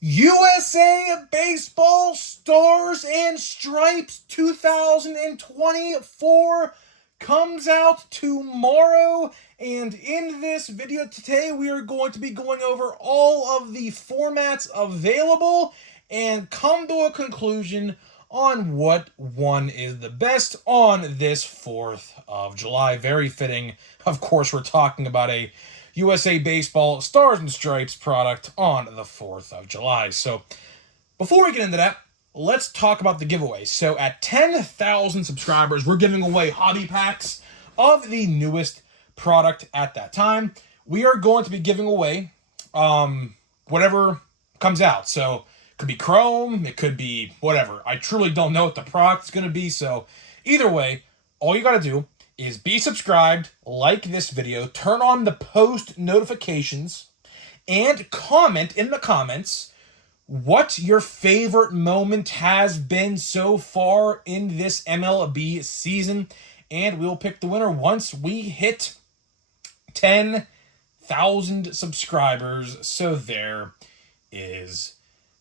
USA Baseball Stars and Stripes 2024 comes out tomorrow. And in this video today, we are going to be going over all of the formats available and come to a conclusion on what one is the best on this 4th of July. Very fitting. Of course, we're talking about a USA Baseball Stars and Stripes product on the 4th of July. So before we get into that, let's talk about the giveaway. So at 10,000 subscribers, we're giving away hobby packs of the newest product at that time. We are going to be giving away whatever comes out. So it could be Chrome, it could be whatever. I truly don't know what the product's going to be. So either way, all you got to do is be subscribed, like this video, turn on the post notifications, and comment in the comments what your favorite moment has been so far in this MLB season. And we'll pick the winner once we hit 10,000 subscribers. So there is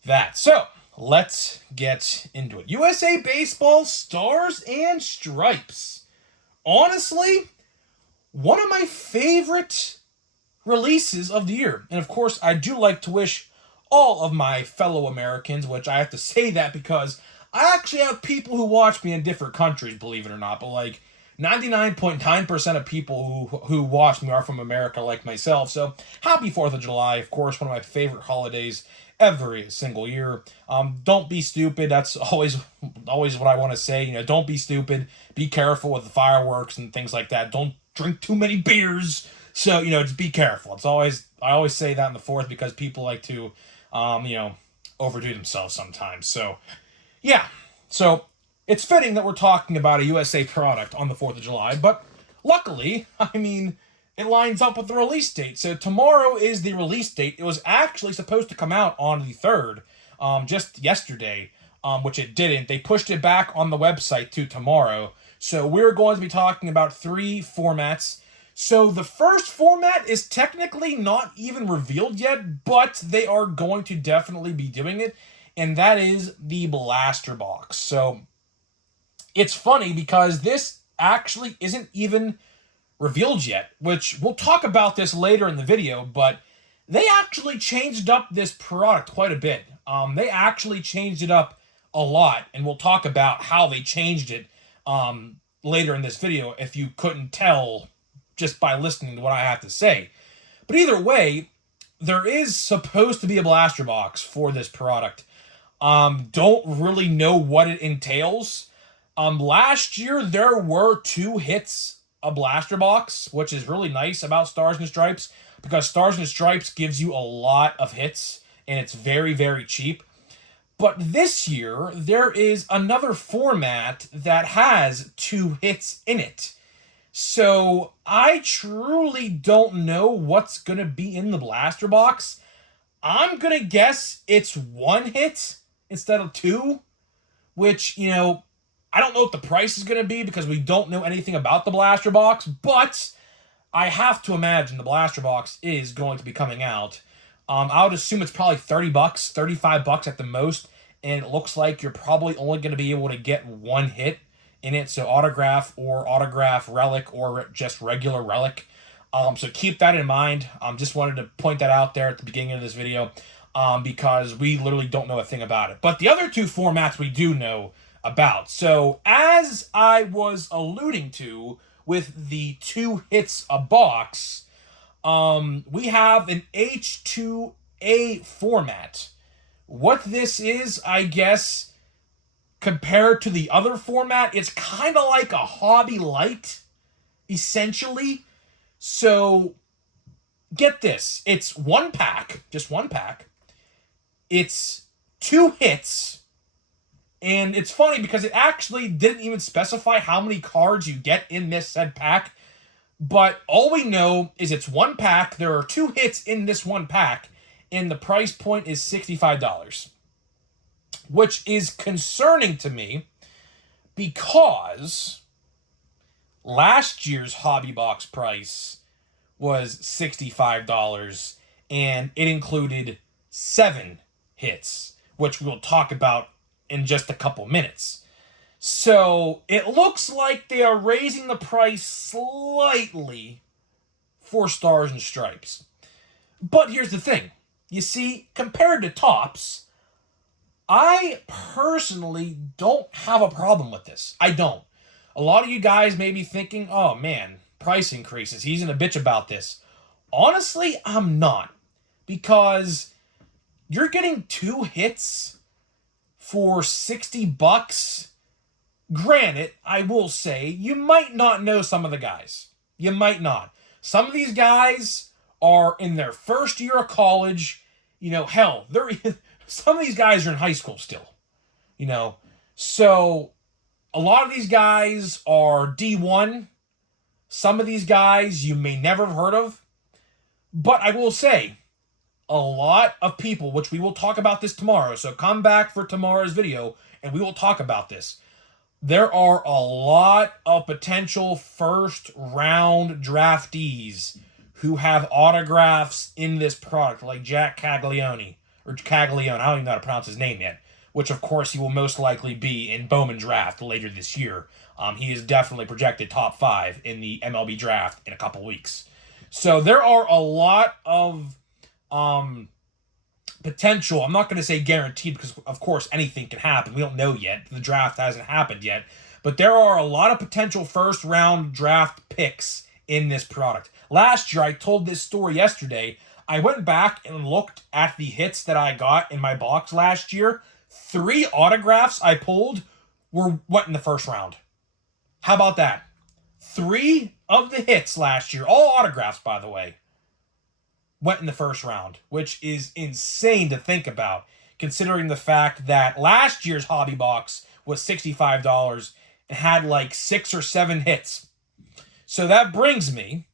that. So let's get into it. USA Baseball Stars and Stripes. Honestly, one of my favorite releases of the year. And of course, I do like to wish all of my fellow Americans, which I have to say that because I actually have people who watch me in different countries, believe it or not, but like 99.9% of people who watch me are from America like myself. So happy 4th of July, of course, one of my favorite holidays every single year. Don't be stupid. That's always what I want to say. Don't be stupid. Be careful with the fireworks and things like that. Don't drink too many beers. So, just be careful. I always say that in the 4th because people like to, overdo themselves sometimes. So, yeah. So, it's fitting that we're talking about a USA product on the 4th of July, but luckily, it lines up with the release date. So tomorrow is the release date. It was actually supposed to come out on the 3rd, just yesterday, which it didn't. They pushed it back on the website to tomorrow. So we're going to be talking about 3 formats. So the first format is technically not even revealed yet, but they are going to definitely be doing it, and that is the Blaster Box. So it's funny because this actually isn't even revealed yet, which we'll talk about this later in the video, but they actually changed up this product quite a bit. They actually changed it up a lot, and we'll talk about how they changed it later in this video if you couldn't tell just by listening to what I have to say. But either way, there is supposed to be a blaster box for this product. Don't really know what it entails. Last year, there were 2 hits a blaster box, which is really nice about Stars and Stripes because Stars and Stripes gives you a lot of hits and it's very, very cheap. But this year, there is another format that has 2 hits in it. So I truly don't know what's going to be in the blaster box. I'm going to guess it's 1 hit instead of 2, which, I don't know what the price is going to be because we don't know anything about the blaster box, but I have to imagine the blaster box is going to be coming out. I would assume it's probably $30, $35 at the most, and it looks like you're probably only going to be able to get 1 hit in it, so autograph or autograph relic or just regular relic. So keep that in mind. Just wanted to point that out there at the beginning of this video because we literally don't know a thing about it. But the other 2 formats we do know about. So as I was alluding to with the 2 hits a box, we have an H2A format. What this is, I guess, compared to the other format, it's kind of like a Hobby Light, essentially. So get this. It's 1 pack, just 1 pack. It's 2 hits. And it's funny because it actually didn't even specify how many cards you get in this said pack. But all we know is it's 1 pack. There are 2 hits in this 1 pack. And the price point is $65. Which is concerning to me because last year's hobby box price was $65. And it included 7 hits, which we'll talk about in just a couple minutes. So it looks like they are raising the price slightly for Stars and Stripes. But here's the thing. You see, compared to Topps, I personally don't have a problem with this. I don't. A lot of you guys may be thinking, oh man, price increases. He's going to bitch about this. Honestly, I'm not. Because you're getting 2 hits for $60. Granted, I will say, you might not know some of the guys. You might not. Some of these guys are in their first year of college. Hell, some of these guys are in high school still. So a lot of these guys are D1. Some of these guys you may never have heard of. But I will say, a lot of people, which we will talk about this tomorrow, so come back for tomorrow's video and we will talk about this. There are a lot of potential first round draftees who have autographs in this product, like Jack Caglione, I don't even know how to pronounce his name yet, which of course he will most likely be in Bowman draft later this year. He is definitely projected top 5 in the MLB draft in a couple weeks. So there are a lot of potential. I'm not going to say guaranteed because, of course, anything can happen. We don't know yet. The draft hasn't happened yet. But there are a lot of potential first-round draft picks in this product. Last year, I told this story yesterday. I went back and looked at the hits that I got in my box last year. 3 autographs I pulled went in the first round. How about that? 3 of the hits last year, all autographs, by the way, went in the first round, which is insane to think about, considering the fact that last year's hobby box was $65 and had like 6 or 7 hits. So that brings me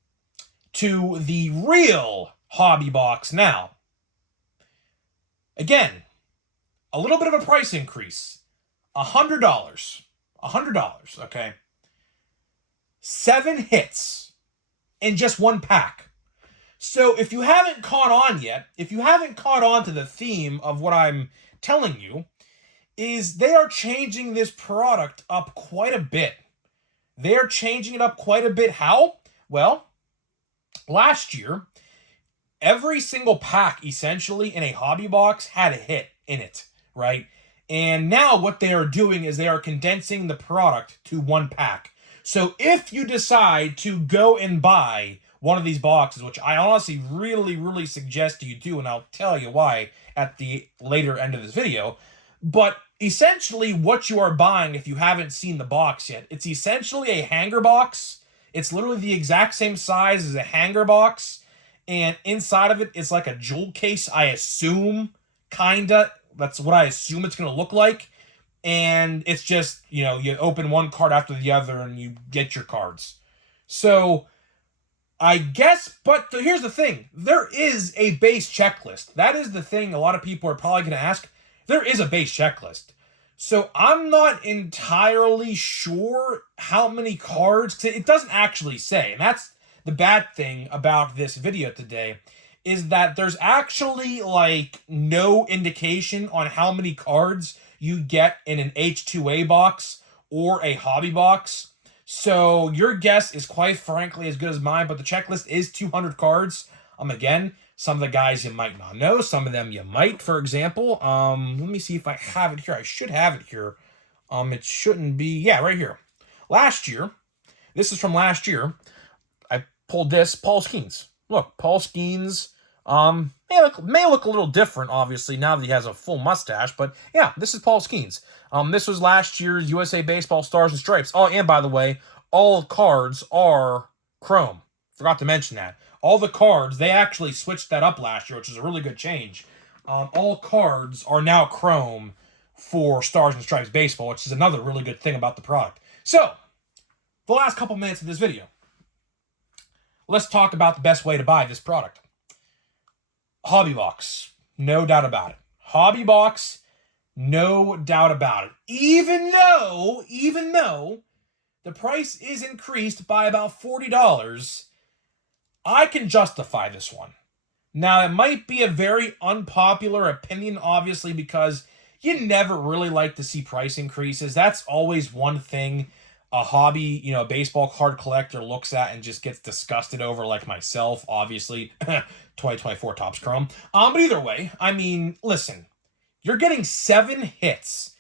to the real hobby box now. Again, a little bit of a price increase. $100. $100, okay? 7 hits in just 1 pack. So if you haven't caught on yet, if you haven't caught on to the theme of what I'm telling you, is they are changing this product up quite a bit. They are changing it up quite a bit. How? Well, last year, every single pack, essentially, in a hobby box had a hit in it, right? And now what they are doing is they are condensing the product to 1 pack. So if you decide to go and buy one of these boxes, which I honestly really, really suggest you do, and I'll tell you why at the later end of this video, but essentially what you are buying, if you haven't seen the box yet, it's essentially a hanger box. It's literally the exact same size as a hanger box, and inside of it, it's like a jewel case, I assume, kinda. That's what I assume it's going to look like. And it's just, you open one card after the other and you get your cards. So, I guess, but here's the thing. There is a base checklist. That is the thing a lot of people are probably going to ask. There is a base checklist. So, I'm not entirely sure how many cards. It doesn't actually say. And that's the bad thing about this video today, is that there's actually, no indication on how many cards you get in an H2A box or a hobby box. So your guess is quite frankly as good as mine, but the checklist is 200 cards. Again, some of the guys you might not know, some of them you might. For example, let me see if I have it here. I should have it here. It shouldn't be, yeah, right here. Last year, this is from last year, I pulled this, Paul Skeens. Look, Paul Skeens, may look a little different, obviously, now that he has a full mustache, but yeah, this is Paul Skeens. This was last year's USA Baseball Stars and Stripes. Oh, and by the way, all cards are chrome. Forgot to mention that. All the cards, they actually switched that up last year, which is a really good change. All cards are now chrome for Stars and Stripes Baseball, which is another really good thing about the product. So, the last couple minutes of this video, let's talk about the best way to buy this product. Hobby box, no doubt about it. Hobby box, no doubt about it. Even though the price is increased by about $40, I can justify this one. Now, it might be a very unpopular opinion, obviously, because you never really like to see price increases. That's always one thing a hobby, a baseball card collector looks at and just gets disgusted over, like myself, obviously. 2024 Topps Chrome. But either way, I mean, listen, you're getting 7 hits,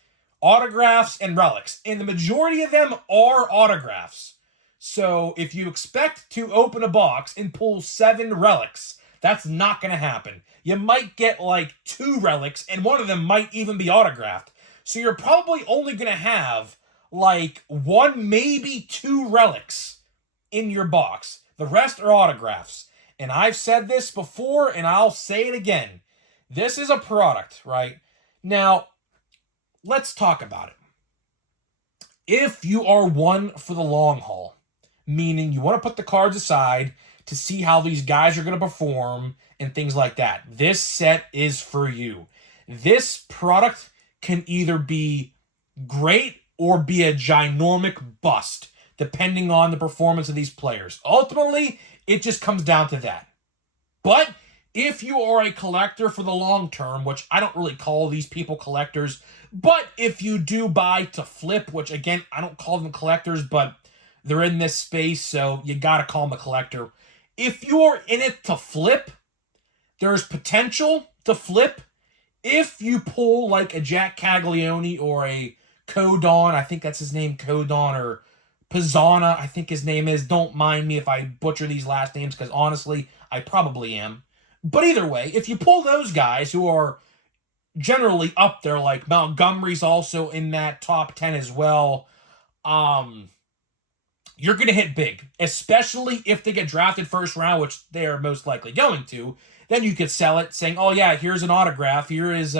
autographs, and relics, and the majority of them are autographs. So if you expect to open a box and pull 7 relics, that's not going to happen. You might get like 2 relics, and one of them might even be autographed. So you're probably only going to have like 1, maybe 2 relics in your box. The rest are autographs. And I've said this before, and I'll say it again. This is a product, right? Now, let's talk about it. If you are one for the long haul, meaning you want to put the cards aside to see how these guys are going to perform and things like that, this set is for you. This product can either be great or be a ginormic bust, depending on the performance of these players. Ultimately, it just comes down to that. But if you are a collector for the long term, which I don't really call these people collectors, but if you do buy to flip, which again, I don't call them collectors, but they're in this space, so you gotta call them a collector. If you're in it to flip, there's potential to flip if you pull like a Jack Caglione or a Codon, I think that's his name, Codon, or Pizzana, I think his name is. Don't mind me if I butcher these last names, because honestly, I probably am. But either way, if you pull those guys who are generally up there, like Montgomery's also in that top 10 as well, you're going to hit big, especially if they get drafted first round, which they are most likely going to. Then you could sell it saying, oh yeah, here's an autograph. Here is,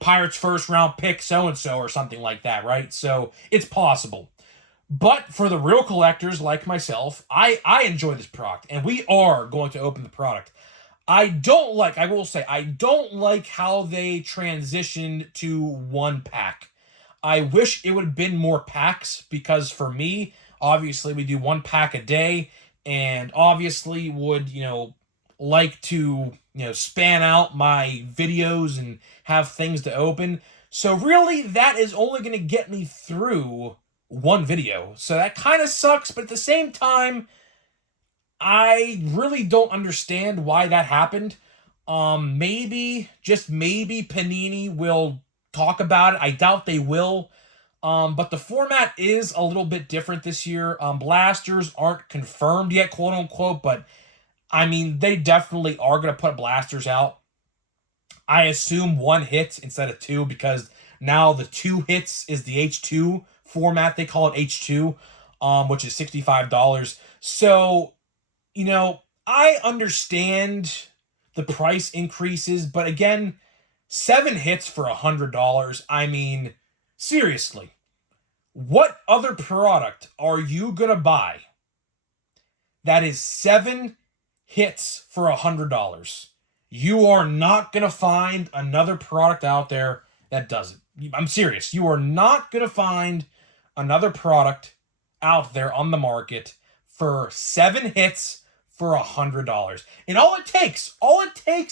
Pirates first round pick so-and-so or something like that, right? So it's possible. But for the real collectors like myself, I enjoy this product, and we are going to open the product. I will say, I don't like how they transitioned to 1 pack. I wish it would have been more packs, because for me, obviously we do 1 pack a day, and obviously would, like to, span out my videos and have things to open. So really, that is only going to get me through 1 video. So that kind of sucks, but at the same time, I really don't understand why that happened. Maybe, just maybe, Panini will talk about it. I doubt they will. But the format is a little bit different this year. Blasters aren't confirmed yet, quote unquote, but I mean, they definitely are going to put blasters out. I assume 1 hit instead of 2, because now the 2 hits is the H2 format. They call it H2, which is $65. So, I understand the price increases, but again, 7 hits for $100. I mean, seriously, what other product are you going to buy that is 7 hits for $100? You are not going to find another product out there that does it. I'm serious. You are not going to find another product out there on the market for 7 hits for $100. And all it takes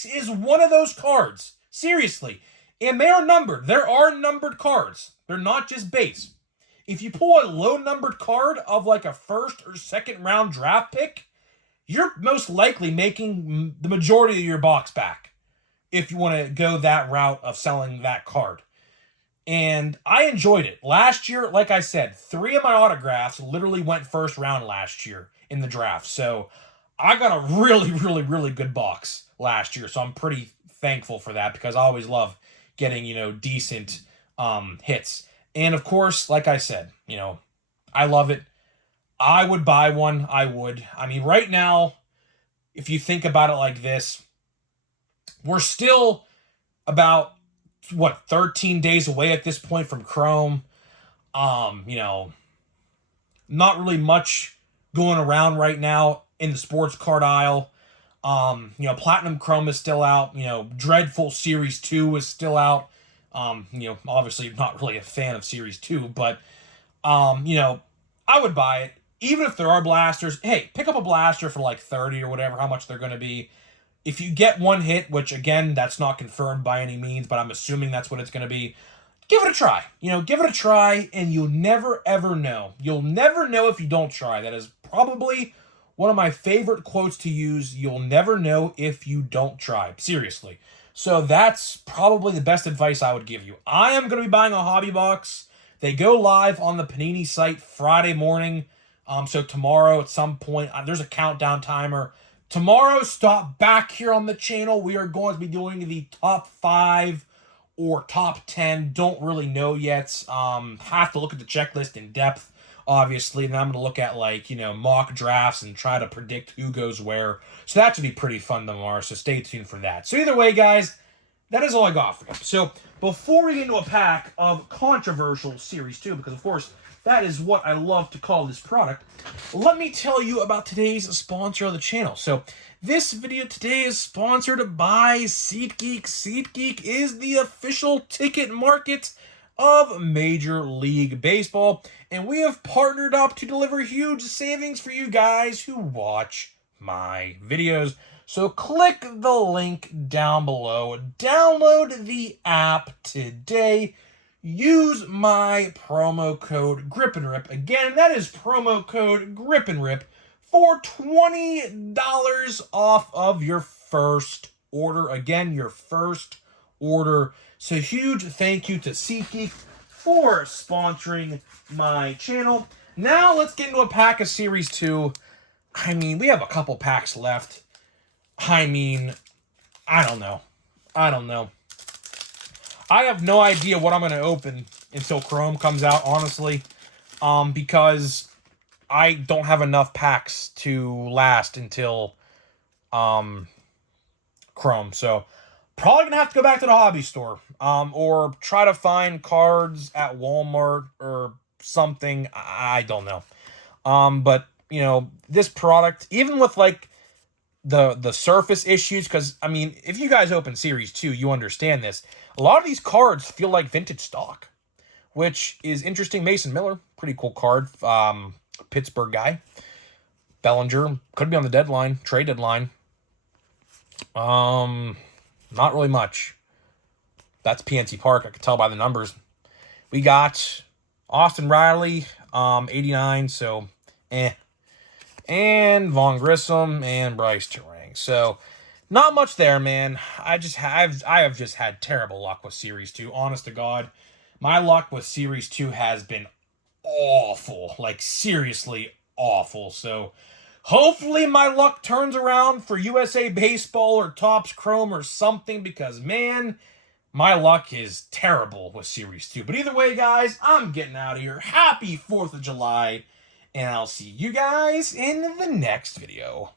is 1 of those cards. Seriously. And they are numbered. There are numbered cards. They're not just base. If you pull a low numbered card of like a first or second round draft pick, you're most likely making the majority of your box back if you want to go that route of selling that card. And I enjoyed it. Last year, like I said, 3 of my autographs literally went first round last year in the draft. So I got a really, really, really good box last year. So I'm pretty thankful for that, because I always love getting, decent hits. And of course, like I said, I love it. I would buy one. I would. I mean, right now, if you think about it like this, we're still about, 13 days away at this point from Chrome. Not really much going around right now in the sports card aisle. Platinum Chrome is still out. Dreadful Series 2 is still out. Obviously not really a fan of Series 2, but, I would buy it. Even if there are blasters, hey, pick up a blaster for like 30 or whatever, how much they're going to be. If you get one hit, which again, that's not confirmed by any means, but I'm assuming that's what it's going to be, give it a try. Give it a try, and you'll never, ever know. You'll never know if you don't try. That is probably one of my favorite quotes to use. You'll never know if you don't try. Seriously. So that's probably the best advice I would give you. I am going to be buying a hobby box. They go live on the Panini site Friday morning. So tomorrow at some point, there's a countdown timer. Tomorrow, stop back here on the channel. We are going to be doing the top 5 or top 10. Don't really know yet. Have to look at the checklist in depth, obviously. And then I'm going to look at, mock drafts and try to predict who goes where. So that should be pretty fun tomorrow. So stay tuned for that. So either way, guys, that is all I got for you. So before we get into a pack of controversial Series 2, because of course, that is what I love to call this product, let me tell you about today's sponsor of the channel. So this video today is sponsored by SeatGeek. SeatGeek is the official ticket market of Major League Baseball, and we have partnered up to deliver huge savings for you guys who watch my videos. So click the link down below, download the app today, use my promo code GRIPANDRIP. Again, that is promo code GRIPANDRIP for $20 off of your first order. Again, your first order. So huge thank you to SeatGeek for sponsoring my channel. Now let's get into a pack of Series 2. I mean, we have a couple packs left. I mean, I don't know. I have no idea what I'm going to open until Chrome comes out, honestly, because I don't have enough packs to last until Chrome. So probably going to have to go back to the hobby store or try to find cards at Walmart or something. I don't know. But, this product, even with, the surface issues, because, I mean, if you guys open Series 2, you understand this. A lot of these cards feel like vintage stock, which is interesting. Mason Miller, pretty cool card. Pittsburgh guy. Bellinger, could be on the trade deadline. Not really much. That's PNC Park, I could tell by the numbers. We got Austin Riley, 89, so, and Vaughn Grissom and Bryce Turang. So not much there, man. I have just had terrible luck with Series 2. Honest to God, my luck with Series 2 has been awful. Seriously awful. So hopefully my luck turns around for USA Baseball or Topps Chrome or something, because, man, my luck is terrible with Series 2. But either way, guys, I'm getting out of here. Happy 4th of July. And I'll see you guys in the next video.